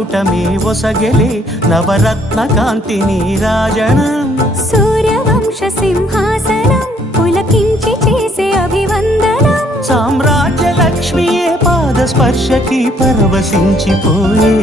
మకుటమే ఒసగెలే నవరత్న కాంతి నీరాజనం సూర్యవంశ సింహాసనం పులకించి చేసే అభివందనం సామ్రాజ్య లక్ష్మియే పాద స్పర్శకి పరవశించిపోయే